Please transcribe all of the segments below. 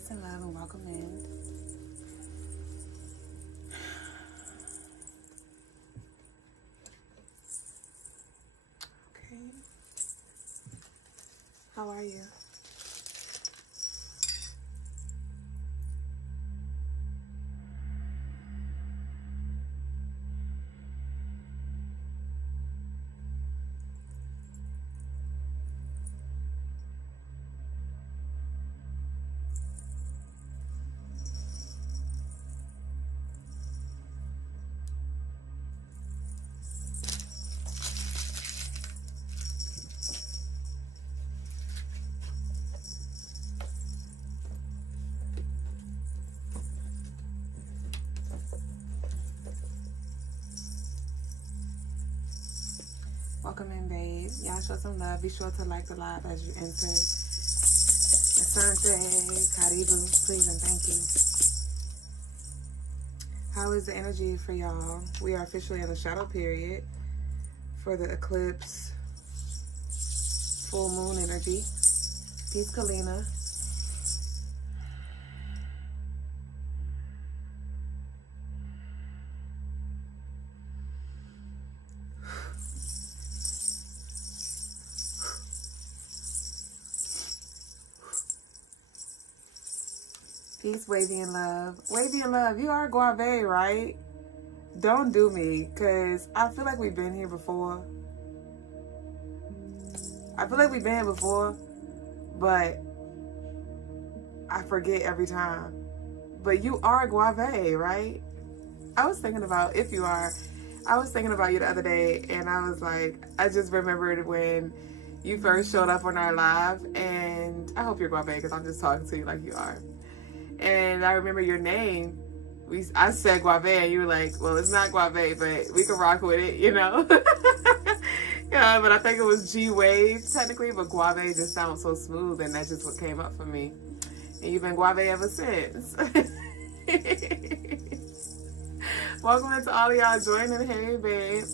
Peace and love and welcome in. Okay. How are you? Welcome in, babe. Y'all show some love. Be sure to like the live as you enter. Asante, Karibu, please and thank you. How is the energy for y'all? We are officially in the shadow period for the eclipse, full moon energy. Peace, Kalina. Peace, Wavy and Love. Wavy and Love, you are Guave, right? Don't do me, because I feel like we've been here before. But I forget every time. But you are Guave, right? I was thinking about you the other day, and I was like, I just remembered when you first showed up on our live, and I hope you're Guave, because I'm just talking to you like you are. And I remember your name. I said Guave, and you were like, well, it's not Guave, but we can rock with it, you know? Yeah, but I think it was G-Wave, technically, but Guave just sounds so smooth, and that's just what came up for me. And you've been Guave ever since. Welcome into all of y'all joining. Hey, babe.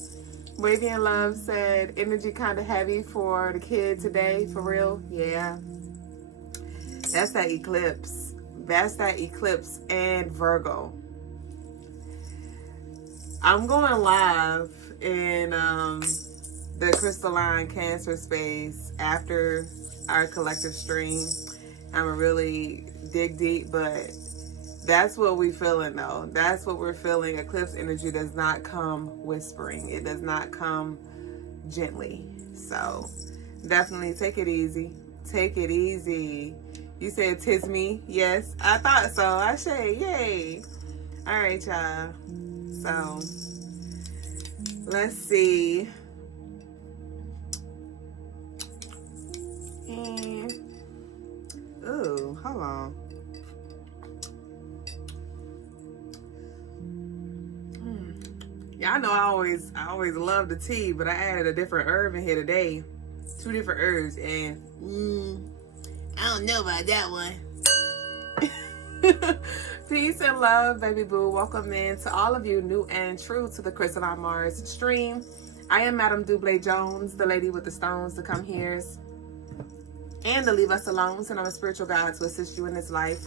Wavy and Love said, energy kind of heavy for the kid today, for real? Yeah. That's that eclipse. That's that eclipse and Virgo. I'm going live in the Crystaline Cancer space after our collective stream. I'm gonna really dig deep, but that's what we're feeling though. That's what we're feeling. Eclipse energy does not come whispering. It does not come gently. So definitely take it easy. Take it easy. You said tis me. Yes, I thought so. I say, yay. All right, y'all. So, let's see. And, ooh, hold on. Y'all know I always love the tea, but I added a different herb in here today. 2 different herbs, and I don't know about that one. Peace and love, baby boo. Welcome in to all of you new and true to the Crystaline Mars stream. I am Madame Double Jones, the lady with the stones to come here and to leave us alone. And I'm a spiritual guide to assist you in this life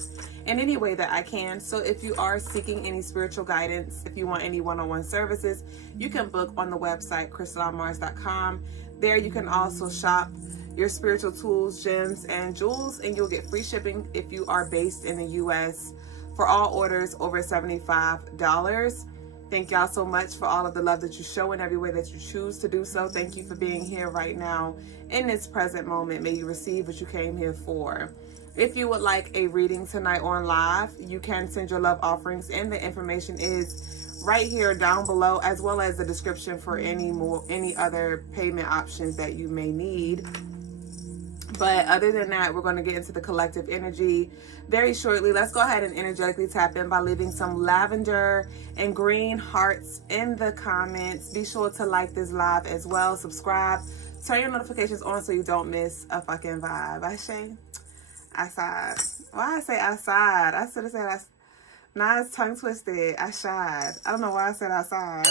in any way that I can. So if you are seeking any spiritual guidance, if you want any one-on-one services, you can book on the website crystalinemars.com. There you can also shop your spiritual tools, gems, and jewels, and you'll get free shipping if you are based in the U.S. for all orders over $75. Thank y'all so much for all of the love that you show in every way that you choose to do so. Thank you for being here right now in this present moment. May you receive what you came here for. If you would like a reading tonight on live, you can send your love offerings, and the information is right here down below, as well as the description for any other payment options that you may need. But other than that, we're going to get into the collective energy very shortly. Let's go ahead and energetically tap in by leaving some lavender and green hearts in the comments. Be sure to like this live as well. Subscribe. Turn your notifications on so you don't miss a fucking vibe. Outside. Why I say outside? I should have said nah, it's tongue twisted. I shied. I don't know why I said outside.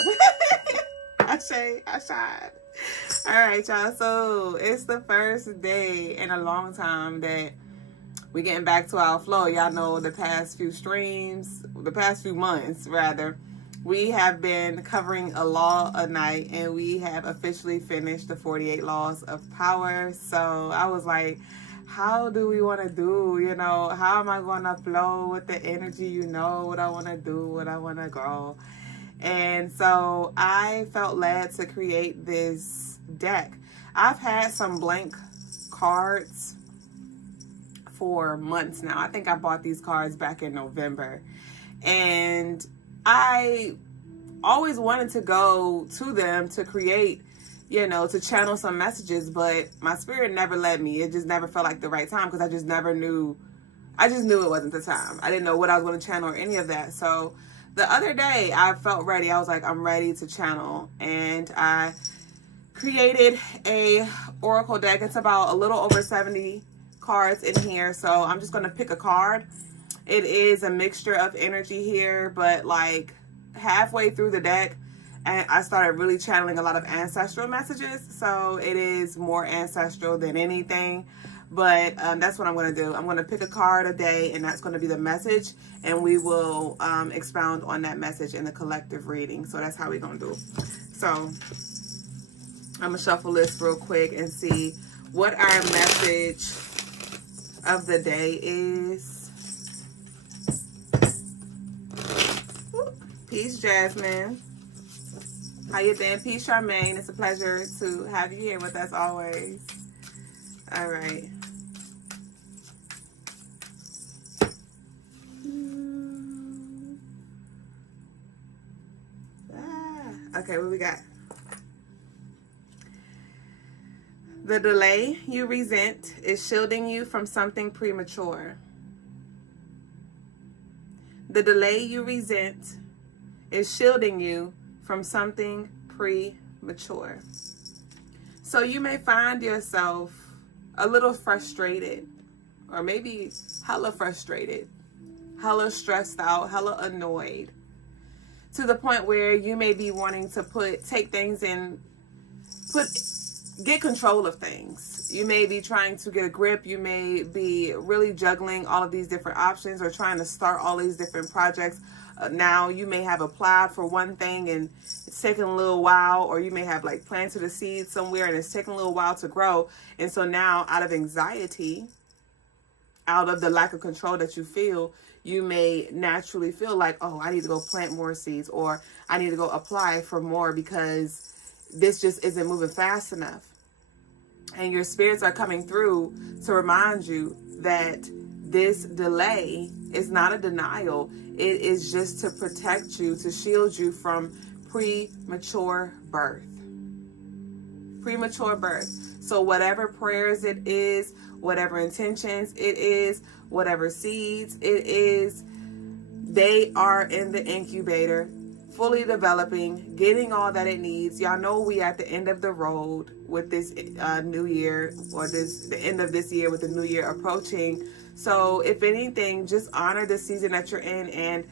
outside. All right, y'all. So it's the first day in a long time that we getting back to our flow. Y'all know the past few months rather, we have been covering a law a night, and we have officially finished the 48 laws of power. So I was like, how do we want to do? You know, how am I going to flow with the energy? You know, what I want to do, what I want to grow. And so I felt led to create this deck. I've had some blank cards for months now. I think I bought these cards back in November. And I always wanted to go to them to create, you know, to channel some messages, but my spirit never led me. It just never felt like the right time because I just knew it wasn't the time. I didn't know what I was going to channel or any of that. So the other day I felt ready. I was like, I'm ready to channel. And I created a oracle deck. It's about a little over 70 cards in here. So I'm just going to pick a card. It is a mixture of energy here, but like halfway through the deck, and I started really channeling a lot of ancestral messages. So it is more ancestral than anything. But that's what I'm going to do. I'm going to pick a card a day, and that's going to be the message. And we will expound on that message in the collective reading. So that's how we're going to do. So I'm going to shuffle this real quick and see what our message of the day is. Peace, Jasmine. How you doing? Peace, Charmaine. It's a pleasure to have you here with us always. All right. Okay, what we got? The delay you resent is shielding you from something premature. The delay you resent is shielding you from something premature. So you may find yourself a little frustrated, or maybe hella frustrated, hella stressed out, hella annoyed, to the point where you may be wanting to take things and get control of things. You may be trying to get a grip. You may be really juggling all of these different options or trying to start all these different projects. Now you may have applied for one thing and it's taking a little while, or you may have like planted a seed somewhere and it's taking a little while to grow. And so now, out of anxiety, out of the lack of control that you feel, you may naturally feel like, oh, I need to go plant more seeds, or I need to go apply for more because this just isn't moving fast enough. And your spirits are coming through to remind you that this delay is not a denial. It is just to protect you, to shield you from premature birth. Premature birth. So whatever prayers it is, whatever intentions it is, whatever seeds it is, they are in the incubator, fully developing, getting all that it needs. Y'all know we at the end of the road with this new year, or the end of this year with the new year approaching. So if anything, just honor the season that you're in and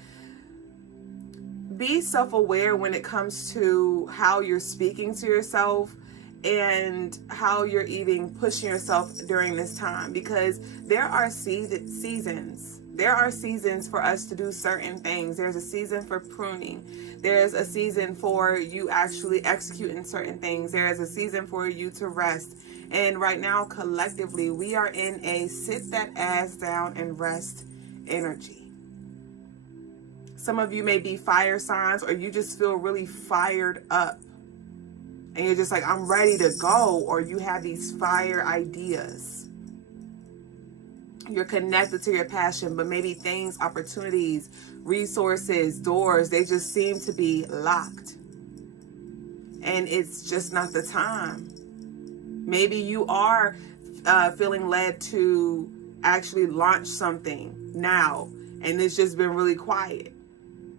be self-aware when it comes to how you're speaking to yourself and how you're even pushing yourself during this time, because there are seasons. There are seasons for us to do certain things. There's a season for pruning. There's a season for you actually executing certain things. There is a season for you to rest. And right now, collectively, we are in a sit that ass down and rest energy. Some of you may be fire signs, or you just feel really fired up. And you're just like, I'm ready to go. Or you have these fire ideas. You're connected to your passion, but maybe things, opportunities, resources, doors, they just seem to be locked. And it's just not the time. Maybe you are feeling led to actually launch something now, and it's just been really quiet,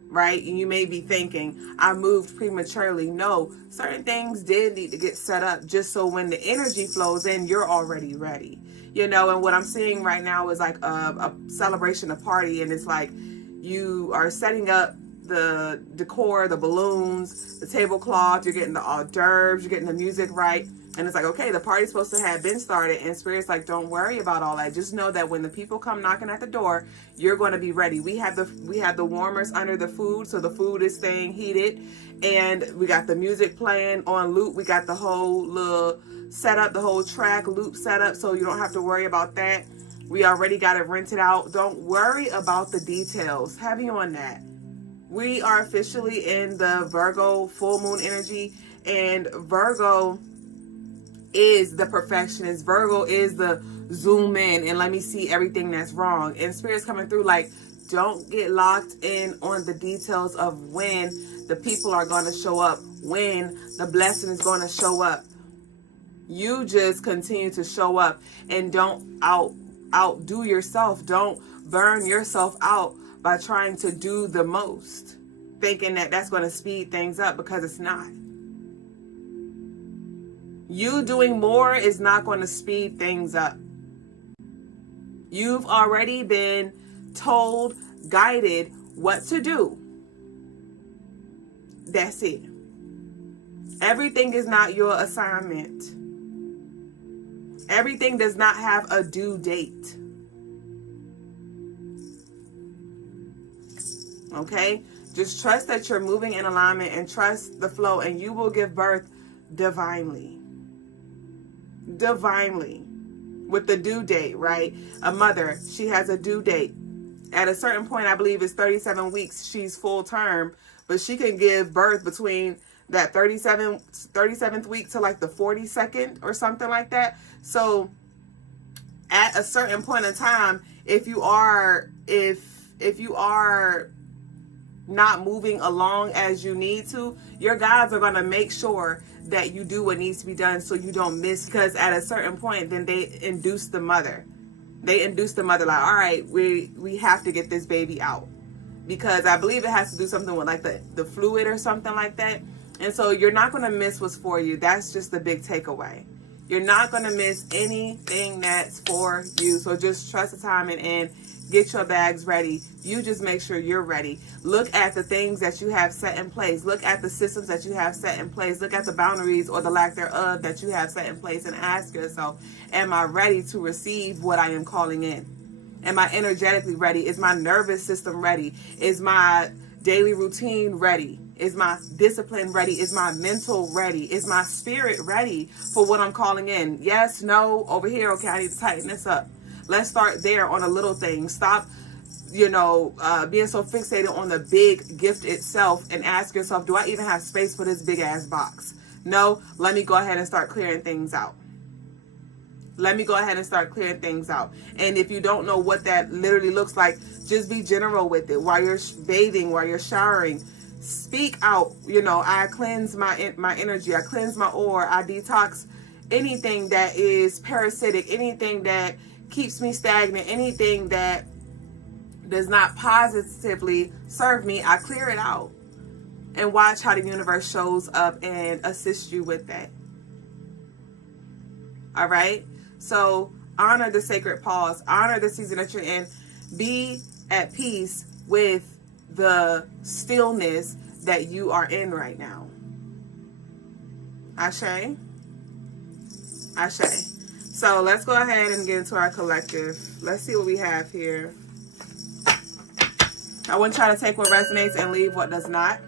right? And you may be thinking, I moved prematurely. No, certain things did need to get set up just so when the energy flows in, you're already ready. You know, and what I'm seeing right now is like a celebration, a party, and it's like you are setting up the decor, the balloons, the tablecloth, you're getting the hors d'oeuvres, you're getting the music right. And it's like, okay, the party's supposed to have been started, and Spirit's like, don't worry about all that. Just know that when the people come knocking at the door, you're going to be ready. We have the warmers under the food, so the food is staying heated, and we got the music playing on loop. We got the whole little setup, the whole track loop setup, so you don't have to worry about that. We already got it rented out. Don't worry about the details. Heavy on that. We are officially in the Virgo full moon energy, and Virgo is the perfectionist. Virgo is the zoom in and let me see everything that's wrong. And Spirit's coming through like, don't get locked in on the details of when the people are going to show up, when the blessing is going to show up. You just continue to show up and don't outdo yourself. Don't burn yourself out by trying to do the most, thinking that that's going to speed things up, because it's not. You doing more is not going to speed things up. You've already been told, guided what to do. That's it. Everything is not your assignment. Everything does not have a due date. Okay? Just trust that you're moving in alignment and trust the flow, and you will give birth divinely. Divinely. With the due date, right? A mother, she has a due date. At a certain point, I believe it's 37 weeks, she's full term, but she can give birth between that 37th week to like the 42nd or something like that. So at a certain point in time, if you are not moving along as you need to, your guides are going to make sure that you do what needs to be done so you don't miss, because at a certain point, then they induce the mother. They induce the mother like, all right, we have to get this baby out, because I believe it has to do something with like the fluid or something like that. And so you're not going to miss what's for you. That's just the big takeaway. You're not going to miss anything that's for you. So just trust the timing and get your bags ready. You just make sure you're ready. Look at the things that you have set in place. Look at the systems that you have set in place. Look at the boundaries or the lack thereof that you have set in place, and ask yourself, am I ready to receive what I am calling in? Am I energetically ready? Is my nervous system ready? Is my daily routine ready? Is my discipline ready? Is my mental ready? Is my spirit ready for what I'm calling in? Yes, no, over here. Okay, I need to tighten this up. Let's start there on a little thing. Stop, being so fixated on the big gift itself, and ask yourself, do I even have space for this big ass box? No, let me go ahead and start clearing things out. Let me go ahead and start clearing things out. And if you don't know what that literally looks like, just be general with it. While you're bathing, while you're showering, speak out. I cleanse my energy. I cleanse my aura. I detox anything that is parasitic, anything that keeps me stagnant, anything that does not positively serve me. I clear it out, and watch how the universe shows up and assists you with that. All right? So honor the sacred pause. Honor the season that you're in. Be at peace with the stillness that you are in right now. Ashe? Ashe. So let's go ahead and get into our collective. Let's see what we have here. I want y'all to take what resonates and leave what does not.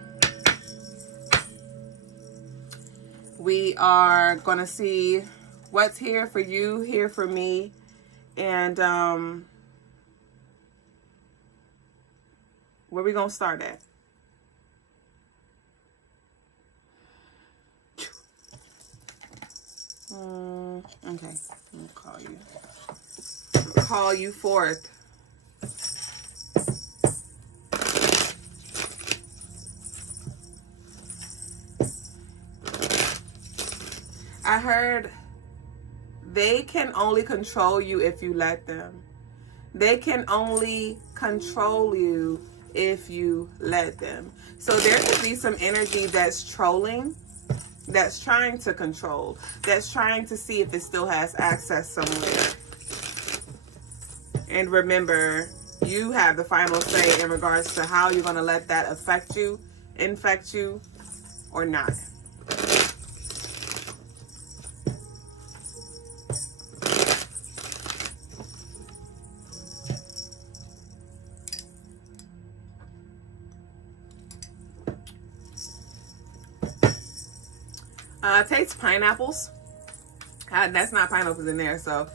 We are going to see what's here for you, here for me. And where we going to start at? Okay, I'll call you forth. I heard they can only control you if you let them. They can only control you if you let them. So there could be some energy that's trolling, that's trying to control, that's trying to see if it still has access somewhere. And remember, you have the final say in regards to how you're going to let that affect you, infect you, or not. Taste pineapples. That's not pineapples in there, so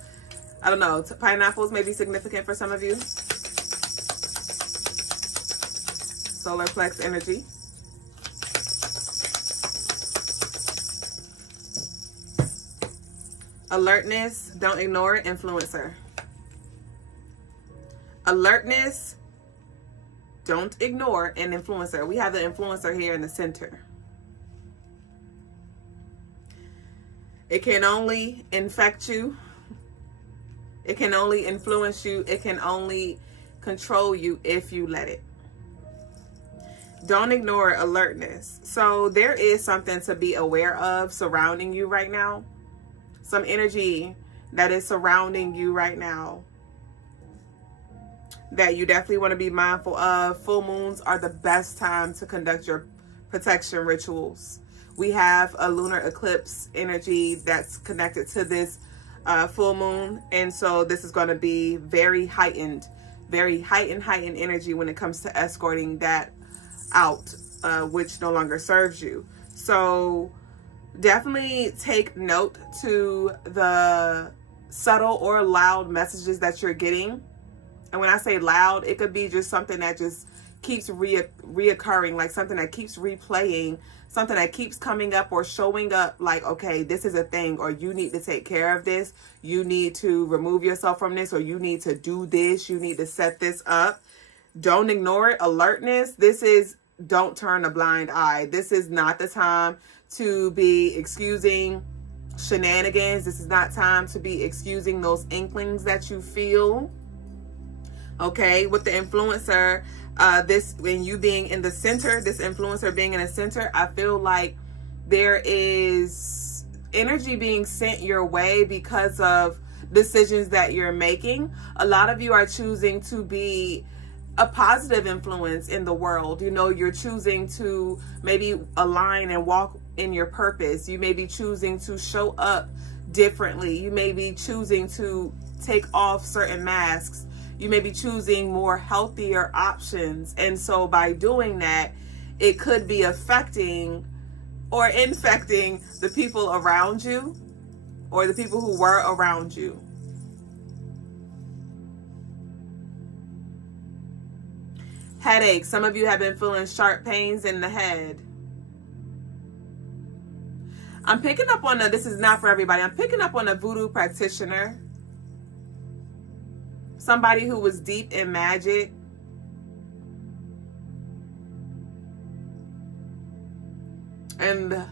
I don't know. Pineapples may be significant for some of you. Solar plex energy. Alertness, don't ignore it, influencer. Alertness, don't ignore an influencer. We have the influencer here in the center. It can only infect you. It can only influence you. It can only control you if you let it. Don't ignore alertness. So there is something to be aware of surrounding you right now. Some energy that is surrounding you right now that you definitely want to be mindful of. Full moons are the best time to conduct your protection rituals. We have a lunar eclipse energy that's connected to this full moon. And so this is going to be very heightened energy when it comes to escorting that out, which no longer serves you. So definitely take note to the subtle or loud messages that you're getting. And when I say loud, it could be just something that just keeps reoccurring, like something that keeps replaying, something that keeps coming up or showing up like, okay, this is a thing, or you need to take care of this. You need to remove yourself from this, or you need to do this. You need to set this up. Don't ignore it. Alertness. This is, don't turn a blind eye. This is not the time to be excusing shenanigans. This is not time to be excusing those inklings that you feel. Okay, with the influencer, this, when you being in the center, this influencer being in the center, I feel like there is energy being sent your way because of decisions that you're making. A lot of you are choosing to be a positive influence in the world. You know, you're choosing to maybe align and walk in your purpose. You may be choosing to show up differently. You may be choosing to take off certain masks. You may be choosing more healthier options. And so by doing that, it could be affecting or infecting the people around you or the people who were around you. Headaches. Some of you have been feeling sharp pains in the head. I'm picking up on this is not for everybody. I'm picking up on a voodoo practitioner. Somebody who was deep in magic. And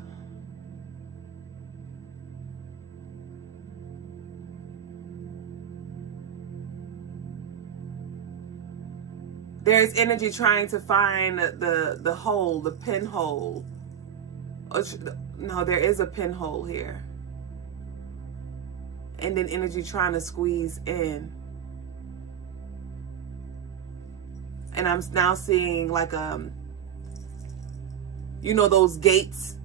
there's energy trying to find the hole, the pinhole. No, there is a pinhole here. And then energy trying to squeeze in. And I'm now seeing like you know, those gates,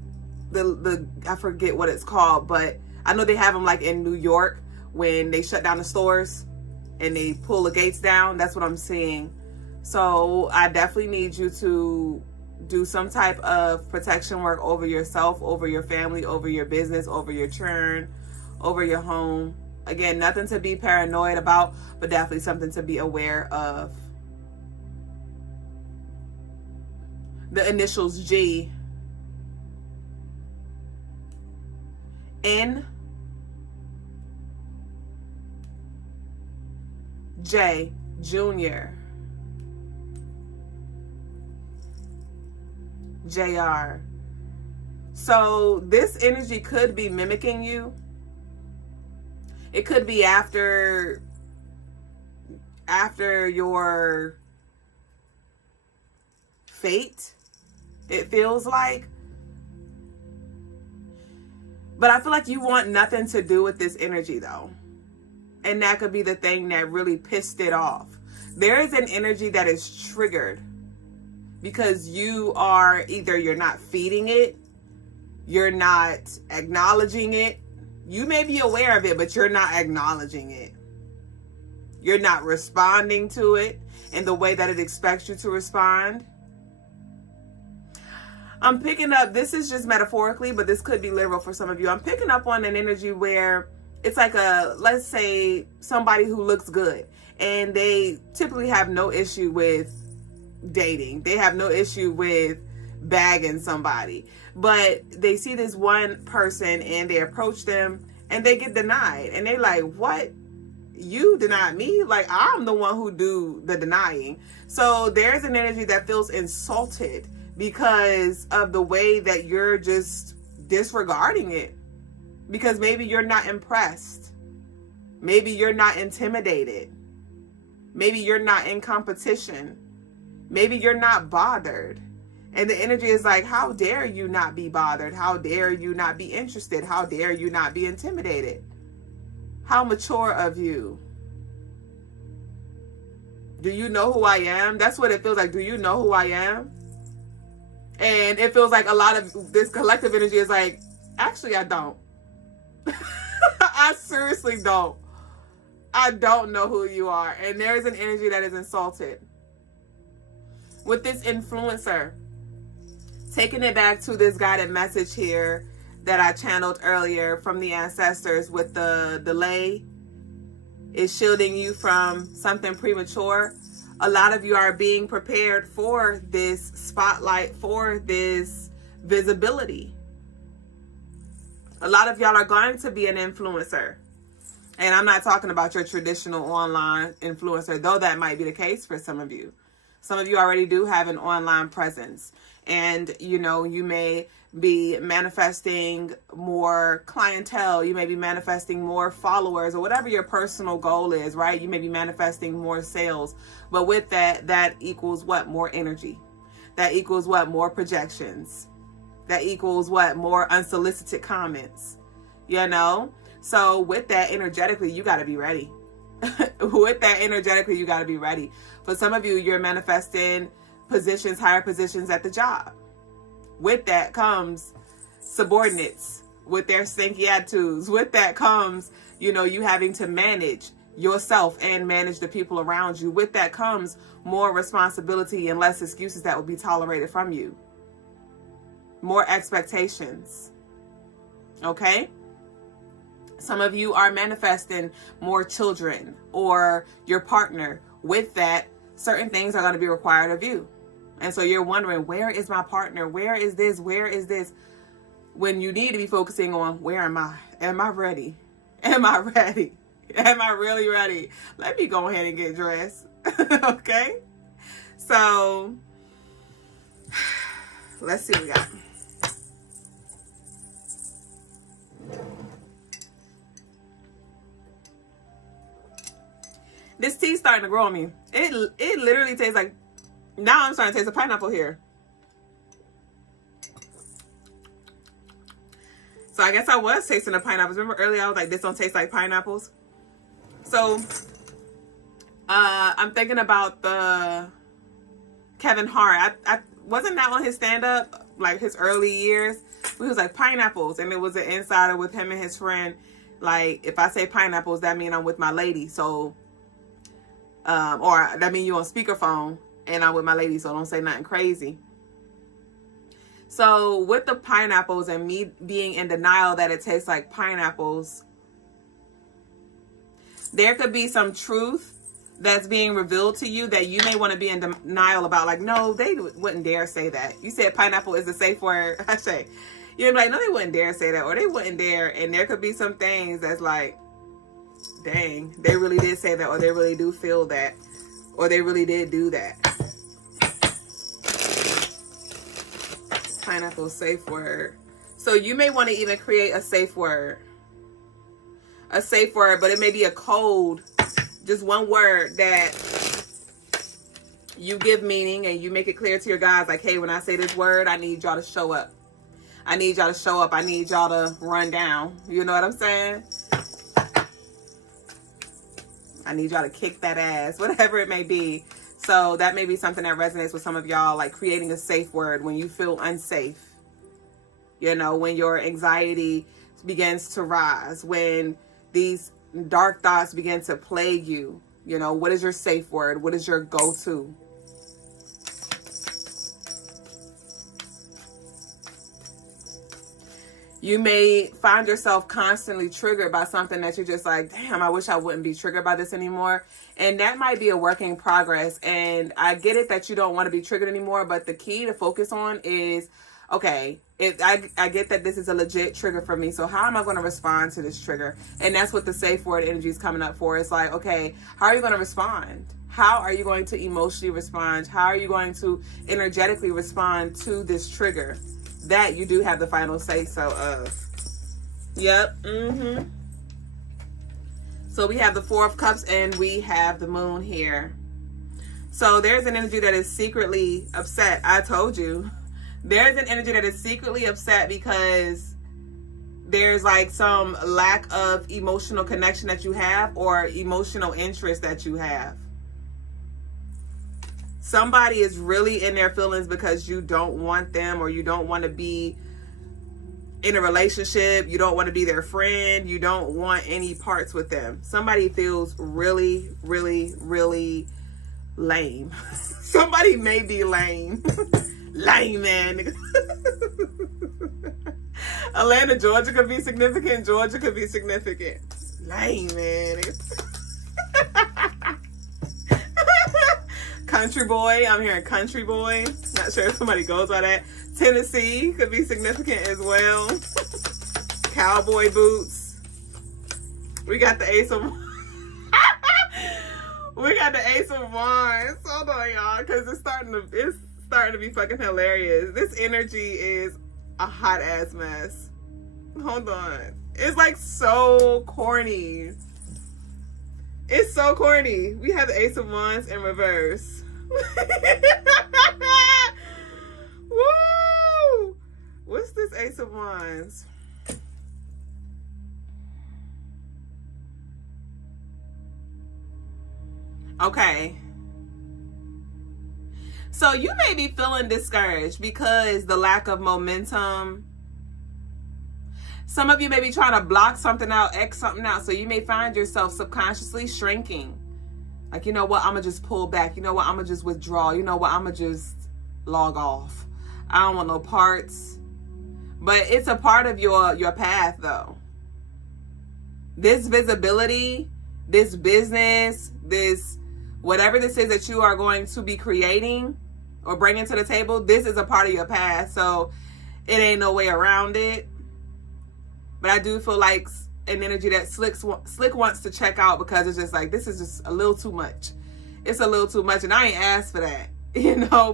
the I forget what it's called, but I know they have them like in New York when they shut down the stores and they pull the gates down. That's what I'm seeing. So I definitely need you to do some type of protection work over yourself, over your family, over your business, over your churn, over your home. Again, nothing to be paranoid about, but definitely something to be aware of. The initials G. N. J. Junior. JR. So this energy could be mimicking you. It could be after your fate, it feels like. But I feel like you want nothing to do with this energy though. And that could be the thing that really pissed it off. There is an energy that is triggered because you are either you're not feeding it, you're not acknowledging it. You may be aware of it, but you're not acknowledging it. You're not responding to it in the way that it expects you to respond. I'm picking up, this is just metaphorically, but this could be literal for some of you. I'm picking up on an energy where it's like let's say somebody who looks good and they typically have no issue with dating. They have no issue with bagging somebody, but they see this one person and they approach them and they get denied, and they like, what? You denied me? Like, I'm the one who do the denying. So there's an energy that feels insulted because of the way that you're just disregarding it, because maybe you're not impressed, maybe you're not intimidated, maybe you're not in competition, maybe you're not bothered. And the energy is like, how dare you not be bothered? How dare you not be interested? How dare you not be intimidated? How mature of you. Do you know who I am? That's what it feels like. Do you know who I am? And it feels like a lot of this collective energy is like, actually, I don't. I seriously don't. I don't know who you are. And there is an energy that is insulted. With this influencer, taking it back to this guided message here that I channeled earlier from the ancestors, with the delay is shielding you from something premature. A lot of you are being prepared for this spotlight, for this visibility. A lot of y'all are going to be an influencer. And I'm not talking about your traditional online influencer, though that might be the case for some of you. Some of you already do have an online presence. And, you know, you may be manifesting more clientele. You may be manifesting more followers, or whatever your personal goal is, right? You may be manifesting more sales. But with that, that equals what? More energy. That equals what? More projections. That equals what? More unsolicited comments, you know? So with that, energetically, you got to be ready. With that, energetically, you got to be ready. For some of you, you're manifesting positions, higher positions at the job. With that comes subordinates with their stinky attitudes. With that comes, you know, you having to manage yourself and manage the people around you. With that comes more responsibility and less excuses that will be tolerated from you. More expectations. Okay? Some of you are manifesting more children or your partner. With that, certain things are going to be required of you. And so you're wondering, where is my partner? Where is this? Where is this? When you need to be focusing on, where am I? Am I ready? Am I ready? Am I really ready? Let me go ahead and get dressed. Okay? So, let's see what we got. This tea's starting to grow on me. It literally tastes like, now I'm starting to taste a pineapple here. So I guess I was tasting the pineapples. Remember earlier I was like, this don't taste like pineapples. So I'm thinking about the Kevin Hart. I wasn't that on his stand-up, like his early years. He was like, pineapples. And it was an insider with him and his friend. Like, if I say pineapples, that means I'm with my lady. So, or that means you on speakerphone and I'm with my lady. So don't say nothing crazy. So with the pineapples and me being in denial that it tastes like pineapples, there could be some truth that's being revealed to you that you may want to be in denial about. Like, no, they wouldn't dare say that. You said pineapple is a safe word. I say, you're like, no, they wouldn't dare say that, or they wouldn't dare. And there could be some things that's like, dang, they really did say that, or they really do feel that, or they really did do that. Pineapple safe word. So you may want to even create a safe word. A safe word, but it may be a code. Just one word that you give meaning and you make it clear to your guys. Like, hey, when I say this word, I need y'all to show up. I need y'all to show up. I need y'all to run down. You know what I'm saying? I need y'all to kick that ass. Whatever it may be. So that may be something that resonates with some of y'all, like creating a safe word when you feel unsafe. You know, when your anxiety begins to rise, when these dark thoughts begin to plague you. You know, what is your safe word? What is your go-to? You may find yourself constantly triggered by something that you're just like, damn, I wish I wouldn't be triggered by this anymore. And that might be a work in progress. And I get it that you don't want to be triggered anymore, but the key to focus on is, okay, I get that this is a legit trigger for me. So how am I going to respond to this trigger? And that's what the safe word energy is coming up for. It's like, okay, how are you going to respond? How are you going to emotionally respond? How are you going to energetically respond to this trigger? That you do have the final say so of. Yep. So we have the Four of Cups and we have the Moon here. So there's an energy that is secretly upset. I told you. There's an energy that is secretly upset because there's like some lack of emotional connection that you have or emotional interest that you have. Somebody is really in their feelings because you don't want them, or you don't want to be in a relationship. You don't want to be their friend. You don't want any parts with them. Somebody feels really, really, really lame. Somebody may be lame. Lame, man. Atlanta, Georgia could be significant. Georgia could be significant. Lame, man. Country boy. I'm hearing country boy. Not sure if somebody goes by that. Tennessee could be significant as well. Cowboy boots. We got the Ace of we got the Ace of Wands. Hold on, y'all, because it's starting to be fucking hilarious. This energy is a hot ass mess. Hold on. It's like so corny. It's so corny. We have the Ace of Wands in reverse. Woo! What's this Ace of Wands? Okay. So you may be feeling discouraged because the lack of momentum. Some of you may be trying to block something out, X something out. So you may find yourself subconsciously shrinking. Like, you know what? I'm going to just pull back. You know what? I'm going to just withdraw. You know what? I'm going to just log off. I don't want no parts. But it's a part of your path, though. This visibility, this business, this whatever this is that you are going to be creating or bringing to the table, this is a part of your path. So it ain't no way around it. But I do feel like an energy that Slick wants to check out, because it's just like, this is just a little too much. It's a little too much. And I ain't asked for that,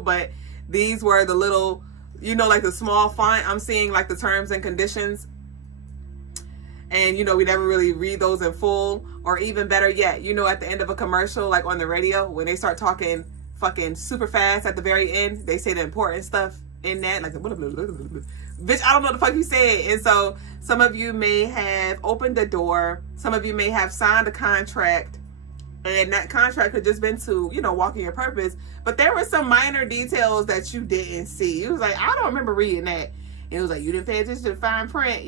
but these were the little, like the small font. I'm seeing like the terms and conditions. And, we never really read those in full. Or even better yet, at the end of a commercial, like on the radio, when they start talking fucking super fast at the very end, they say the important stuff in that, like, blah, blah, blah, blah, blah. Bitch, I don't know what the fuck you said. And so some of you may have opened the door. Some of you may have signed a contract. And that contract could just been to, walk in your purpose. But there were some minor details that you didn't see. It was like, I don't remember reading that. And it was like, you didn't pay attention to the fine print,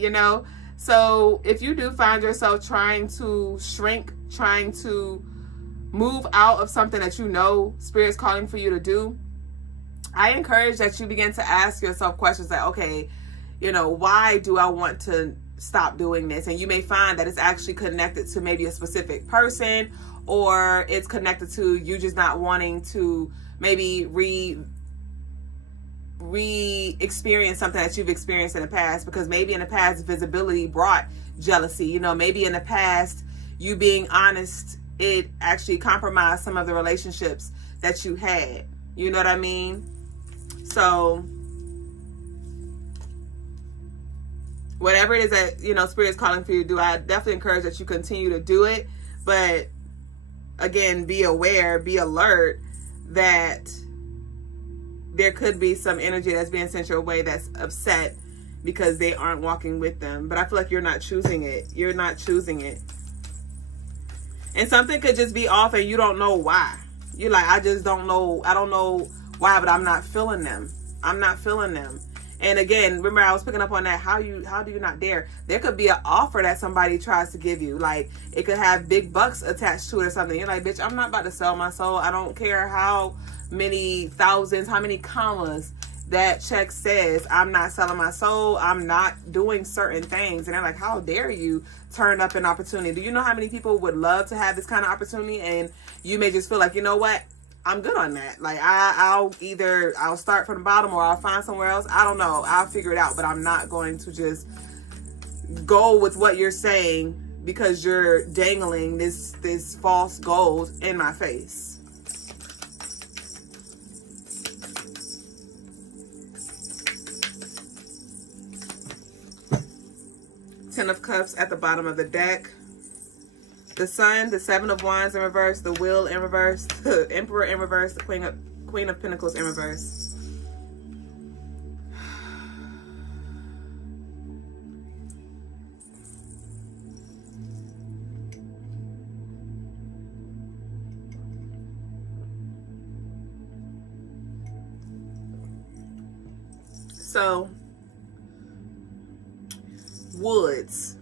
So if you do find yourself trying to shrink, trying to move out of something that Spirit's calling for you to do, I encourage that you begin to ask yourself questions like, okay, why do I want to stop doing this? And you may find that it's actually connected to maybe a specific person, or it's connected to you just not wanting to maybe re-experience something that you've experienced in the past, because maybe in the past visibility brought jealousy. Maybe in the past you being honest, it actually compromised some of the relationships that you had. You know what I mean? So whatever it is that, Spirit's calling for you to do, I definitely encourage that you continue to do it. But again, be aware, be alert that there could be some energy that's being sent your way that's upset because they aren't walking with them. But I feel like you're not choosing it. You're not choosing it. And something could just be off and you don't know why. You're like, I just don't know. I don't know why, but I'm not feeling them. I'm not feeling them. And again, remember I was picking up on that. How do you not dare? There could be an offer that somebody tries to give you. Like, it could have big bucks attached to it or something. You're like, bitch, I'm not about to sell my soul. I don't care how many thousands, how many commas that check says, I'm not selling my soul, I'm not doing certain things. And they're like, how dare you turn up an opportunity? Do you know how many people would love to have this kind of opportunity? And you may just feel like, you know what? I'm good on that. Like, I'll start from the bottom, or I'll find somewhere else. I don't know. I'll figure it out. But I'm not going to just go with what you're saying because you're dangling this false gold in my face. Ten of Cups at the bottom of the deck. The Sun, the Seven of Wands in reverse, the Wheel in reverse, the Emperor in reverse, the Queen of Pentacles in reverse. So, Woods.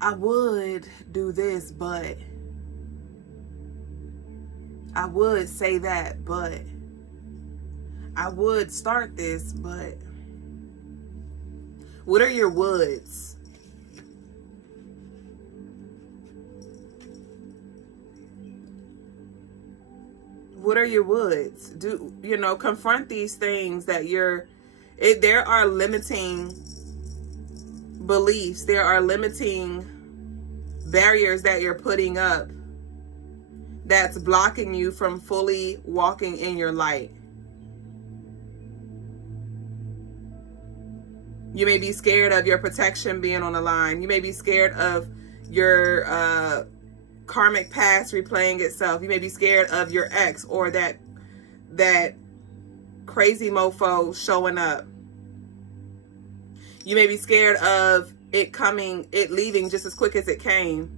I would do this, but I would say that, but I would start this, but what are your woulds? What are your woulds? Do you know, confront these things that there are limiting beliefs, there are limiting barriers that you're putting up that's blocking you from fully walking in your light. You may be scared of your protection being on the line. You may be scared of your karmic past replaying itself. You may be scared of your ex or that crazy mofo showing up. You may be scared of it leaving just as quick as it came.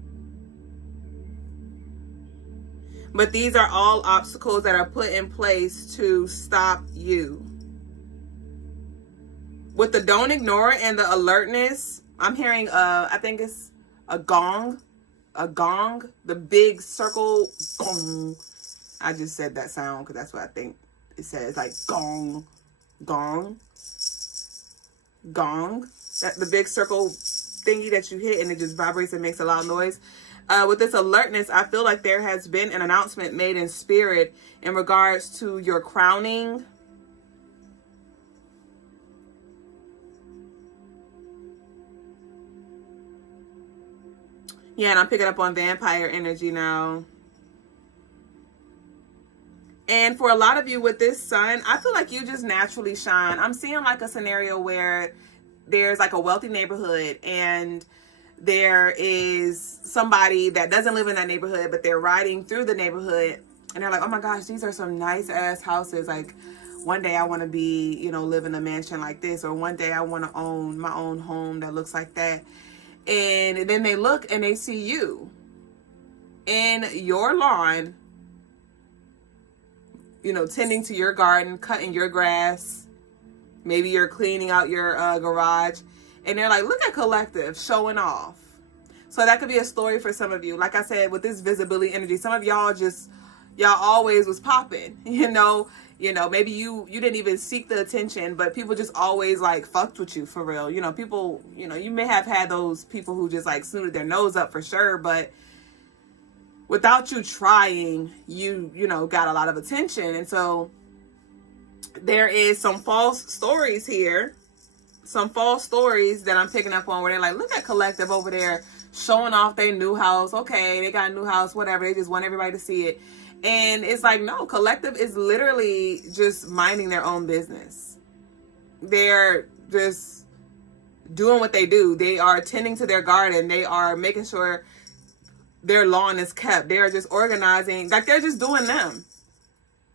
But these are all obstacles that are put in place to stop you. With the don't ignore and the alertness, I'm hearing, I think it's a gong, the big circle gong. I just said that sound because that's what I think it says, like gong. That the big circle thingy that you hit and it just vibrates and makes a loud noise. With this alertness, I feel like there has been an announcement made in spirit in regards to your crowning. Yeah, and I'm picking up on vampire energy now. And for a lot of you with this Sun, I feel like you just naturally shine. I'm seeing like a scenario where there's like a wealthy neighborhood and there is somebody that doesn't live in that neighborhood, but they're riding through the neighborhood and they're like, oh my gosh, these are some nice ass houses. Like one day I want to be, you know, live in a mansion like this, or one day I want to own my own home that looks like that. And then they look and they see you in your lawn, you know, tending to your garden, cutting your grass. Maybe you're cleaning out your garage. And they're like, look at Collective showing off. So that could be a story for some of you. Like I said, with this visibility energy, some of y'all always was popping, you know, maybe you didn't even seek the attention, but people just always like fucked with you for real. You know, people, you know, you may have had those people who just like snooted their nose up for sure, but without you trying, you know, got a lot of attention. And so there is some false stories here, some false stories that I'm picking up on where they're like, look at Collective over there showing off their new house. Okay, they got a new house, whatever. They just want everybody to see it. And it's like, no, Collective is literally just minding their own business. They're just doing what they do. They are tending to their garden. They are making sure their lawn is kept. They are just organizing. Like, they're just doing them.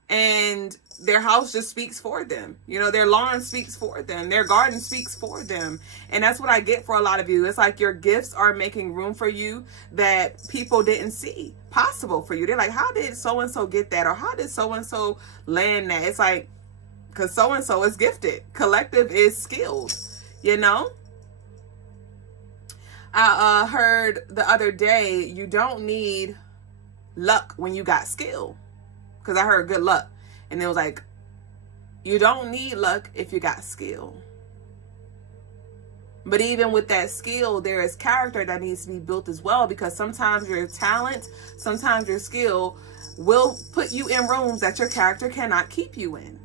And their house just speaks for them. You know, their lawn speaks for them. Their garden speaks for them. And that's what I get for a lot of you. It's like your gifts are making room for you that people didn't see possible for you. They're like, how did so-and-so get that? Or how did so-and-so land that? It's like, because so-and-so is gifted. Collective is skilled, you know? I heard the other day, you don't need luck when you got skill. Because I heard good luck. And it was like, you don't need luck if you got skill. But even with that skill, there is character that needs to be built as well, because sometimes your talent, sometimes your skill will put you in rooms that your character cannot keep you in.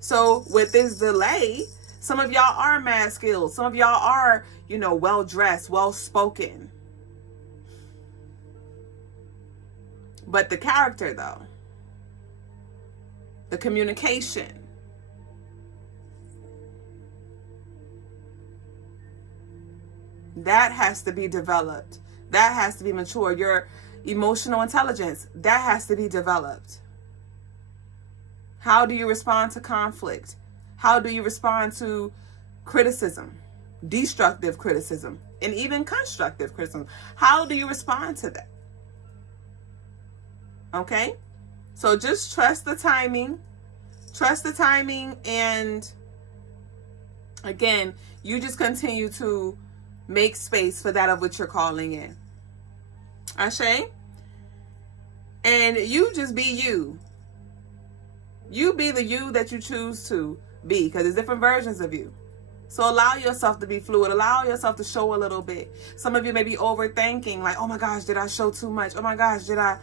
So with this delay, some of y'all are mad skilled. Some of y'all are, you know, well-dressed, well-spoken. But the character, though, the communication, that has to be developed. That has to be mature. Your emotional intelligence, that has to be developed. How do you respond to conflict? How do you respond to criticism, destructive criticism, and even constructive criticism? How do you respond to that? Okay? So just trust the timing. Trust the timing. And again, you just continue to make space for that of which you're calling in. Ashe? And you just be you. You be the you that you choose to be, because there's different versions of you. So allow yourself to be fluid. Allow yourself to show a little bit. Some of you may be overthinking, like, oh my gosh, did I show too much? Oh my gosh, did I,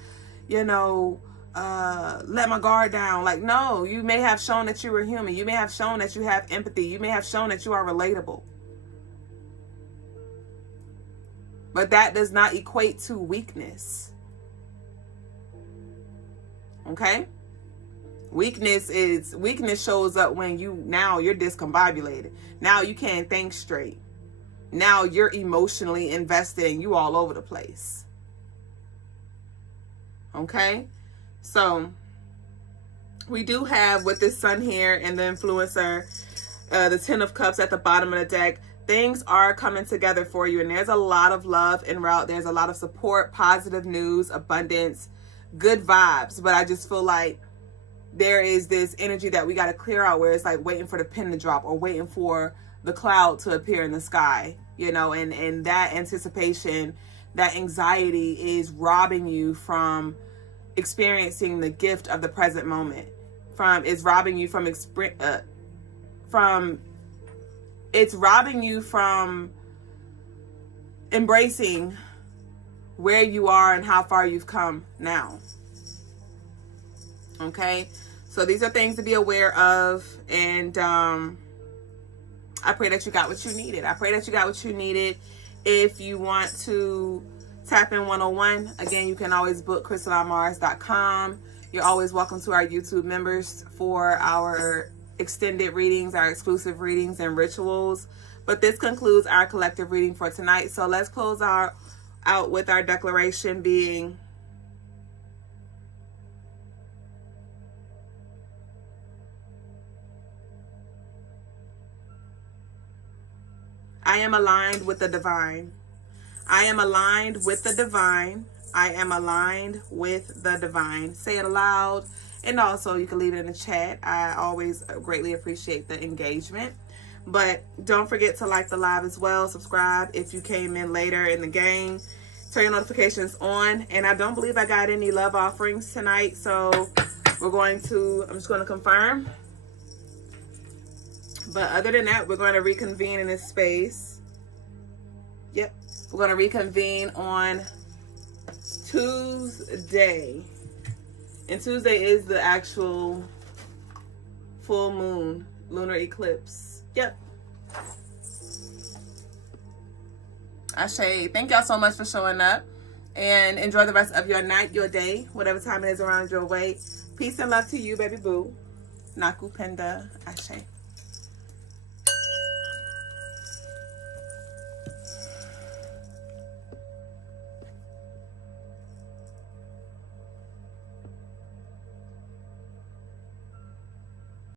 let my guard down? Like, no, you may have shown that you were human. You may have shown that you have empathy. You may have shown that you are relatable. But that does not equate to weakness. Okay? Weakness shows up when you're discombobulated. Now you can't think straight. Now you're emotionally invested and you all over the place. Okay? So we do have with this sun here and the influencer, the 10 of Cups at the bottom of the deck. Things are coming together for you, and there's a lot of love en route. There's a lot of support, positive news, abundance, good vibes. But I just feel like there is this energy that we got to clear out, where it's like waiting for the pin to drop or waiting for the cloud to appear in the sky, and that anticipation, that anxiety is robbing you from experiencing the gift of the present moment. It's robbing you from embracing where you are and how far you've come now. Okay? So these are things to be aware of. And I pray that you got what you needed. I pray that you got what you needed. If you want to tap in 101, again, you can always book CrystalineMars.com. You're always welcome to our YouTube members for our extended readings, our exclusive readings and rituals. But this concludes our collective reading for tonight. So let's close out with our declaration being, I am aligned with the divine. I am aligned with the divine. I am aligned with the divine. Say it aloud. And also, you can leave it in the chat. I always greatly appreciate the engagement. But don't forget to like the live as well. Subscribe if you came in later in the game. Turn your notifications on. And I don't believe I got any love offerings tonight. So I'm just going to confirm. But other than that, we're going to reconvene in this space. Yep. We're going to reconvene on Tuesday. And Tuesday is the actual full moon, lunar eclipse. Yep. Ashe, thank y'all so much for showing up. And enjoy the rest of your night, your day, whatever time it is around your way. Peace and love to you, baby boo. Nakupenda. Ashe.